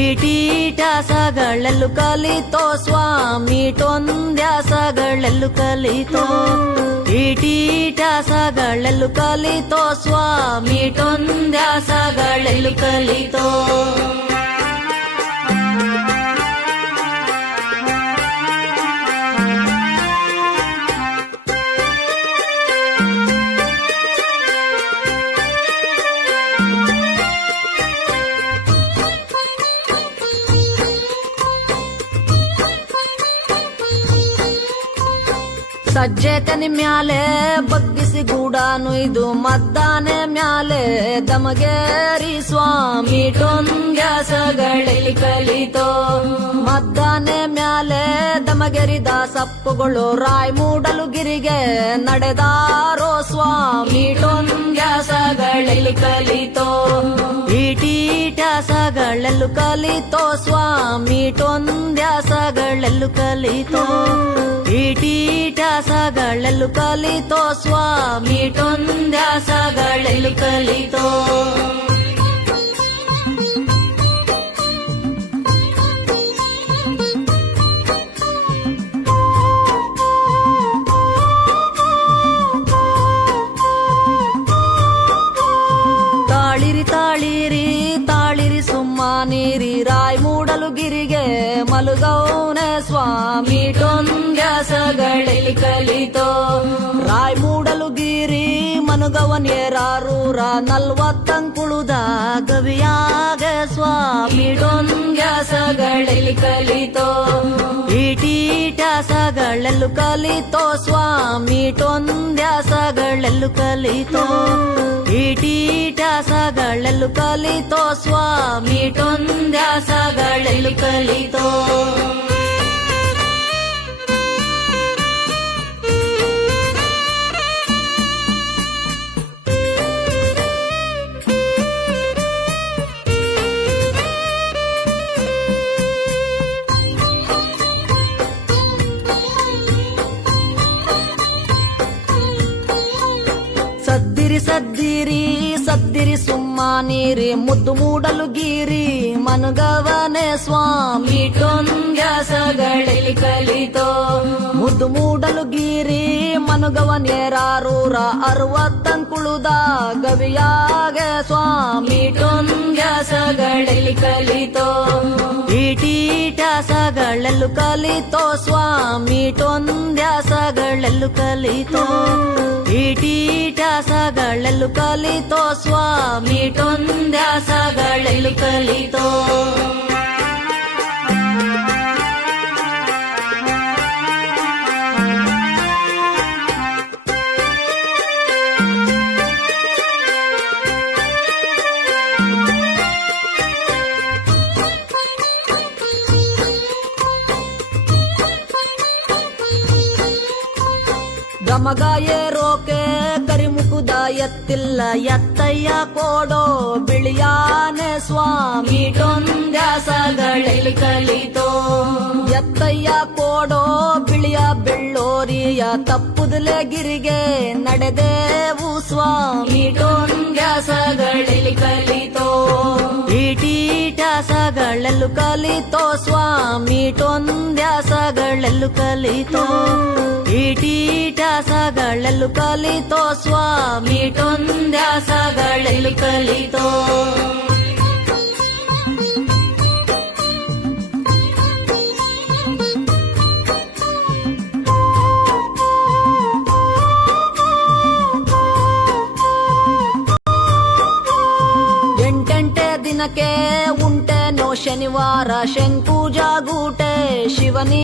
ಈಟೀಟ್ಯಾಸಗಳೆಲ್ಲು ಕಲಿತೋ ಸ್ವಾಮಿ ಟೊಂದ್ಯಾಸಗಳೆಲ್ಲು ಕಲಿತೋ ಈಟೀಟ್ಯಾಸಗಳೆಲ್ಲು ಕಲಿತೋ ಸ್ವಾಮಿ ಟೊಂದ್ಯಾಸಗಳೆಲ್ಲು ಕಲಿತೋ ಸಜ್ಜೆತನಿ ಮ್ಯಾಲೆ ಬಗ್ಗಿಸಿ ಗೂಡಾನು ಇದು ಮದ್ದಾನೆ ಮ್ಯಾಲೆ ದಮಗೇರಿ ಸ್ವಾಮಿ ಟೊಂದ್ಯಾಸಗಳೆಲ್ಲಿ ಕಲಿತೋ ಮದ್ದಾನೆ ಮ್ಯಾಲೆ ದಮಗೇರಿ ದಾಸಪ್ಪುಗಳು ರಾಯ್ ಮೂಡಲು ಗಿರಿಗೆ ನಡೆದಾರೋ ಸ್ವಾಮಿ ಟೊಂದ್ಯಾಸಗಳೆಲ್ಲಿ ಕಲಿತೋ ಈಟೀಟ್ಯಾಸಗಳೆಲ್ಲು ಕಲಿತೋ ಸ್ವಾಮಿ ಟೊಂದ್ಯಾಸಗಳೆಲ್ಲು ಕಲಿತೋ ಈಟೀಟ್ಯಾಸಗಳೆಲ್ಲು ಕಲಿತೋ ಸ್ವಾಮಿ ಟೊಂದ್ಯಾಸಗಳೆಲ್ಲು ಕಲಿತೋ ತಾಳಿರಿ ತಾಳಿರಿ ತಾಳಿರಿ ಸುಮ್ಮನಿರಿ ರಾಯ್ ಮೂಡಲು ಗಿರಿಗೆ ಮಲಗೌನೆ ಸ್ವಾಮಿ ಟೊಂದ್ಯಾಸಗಳೆಲ್ಲಿ ಕಲಿತೋ ರಾಯ್ ಮೂಡಲು ಗಿರಿ ಮನುಗವನ್ಯೇರಾರೂರ 40 ಅಂಕುಳುದ ಗವಿಯಾಗ ಸ್ವಾಮಿ ಟೊಂದ್ಯಾಸಗಳೆಲ್ಲಿ ಕಲಿತೋ ಈಟೀಟ್ಯಾಸಗಳೆಲ್ಲು ಕಲಿತೋ ಸ್ವಾಮಿ ಟೊಂದ್ಯಾಸಗಳೆಲ್ಲು ಕಲಿತೋ ಈಟೀಟ್ಯಾಸಗಳೆಲ್ಲು ಕಲಿತೋ ಸ್ವಾಮಿ ಟೊಂದ್ಯಾಸಗಳೆಲ್ಲು ಕಲಿತೋ ಸದ್ದಿರಿ ಸದ್ದಿರಿ ಸದ್ದಿರಿ ಸುಮ್ಮನಿರಿ ಮುದ್ದು ಮೂಡಲು ಗಿರಿ ಮನುಗವನೆ ಸ್ವಾಮಿ ಟೊಂದ್ಯಾಸಗಳೆಲ್ಲಿ ಕಲಿತೋ ಮುದ್ದು ಮೂಡಲು ಗಿರಿ ಮನುಗವನ್ಯೇರಾರೂರ 60 ಅಂಕುಳುದ ಗವಿಯಾಗ ಸ್ವಾಮಿ ಟೊಂದ್ಯಾಸಗಳೆಲ್ಲಿ ಕಲಿತೋ ಈಟೀಟ್ಯಾಸಗಳೆಲ್ಲು ಕಲಿತೋ ಸ್ವಾಮಿ ಟೊಂದ್ಯಾಸಗಳೆಲ್ಲು ಕಲಿತೋ ಈಟೀಟ್ಯಾಸಗಳೆಲ್ಲು ಕಲಿತೋ ಸ್ವಾಮಿ ಟೊಂದ್ಯಾಸಗಳೆಲ್ಲು ಕಲಿತೋ ಗಮಗ ಏರೋಕೆ ಕರಿಮುಕುದ ಎತ್ತಿಲ್ಲ ಎತ್ತಯ್ಯ ಕೋಡೋ ಬಿಳಿಯಾನೆ ಸ್ವಾಮಿ ಟೊಂದ್ಯಾಸಗಳೆಲ್ಲಿ ಕಲಿತೋ ಎತ್ತಯ್ಯ ಕೋಡೋ ಬಿಳಿಯ ಬೆಳ್ಳೋರಿಯ ತಪ್ಪುದಲೆ ಗಿರಿಗೆ ನಡೆದೇವು ಸ್ವಾಮಿ ಟೊಂದ್ಯಾಸಗಳೆಲ್ಲಿ ಕಲಿತೋ ಈಟೀಟ್ಯಾಸಗಳೆಲ್ಲು ಕಲಿತೋ ಸ್ವಾಮಿ ಟೊಂದ್ಯಾಸಗಳೆಲ್ಲು ಕಲಿತೋ ಈಟೀಟ್ಯಾಸಗಳೆಲ್ಲು ಕಲಿತೋ ಸ್ವಾಮಿ ಟೊಂದ್ಯಾಸಗಳೆಲ್ಲು ಕಲಿತೋ ಎಂಟೆಂಟೆ ದಿನಕ್ಕೆ ಉಂಟೆನೋ ಶನಿವಾರ ಶಂಕು ಜಾಗೂಟೆ ಶಿವನಿ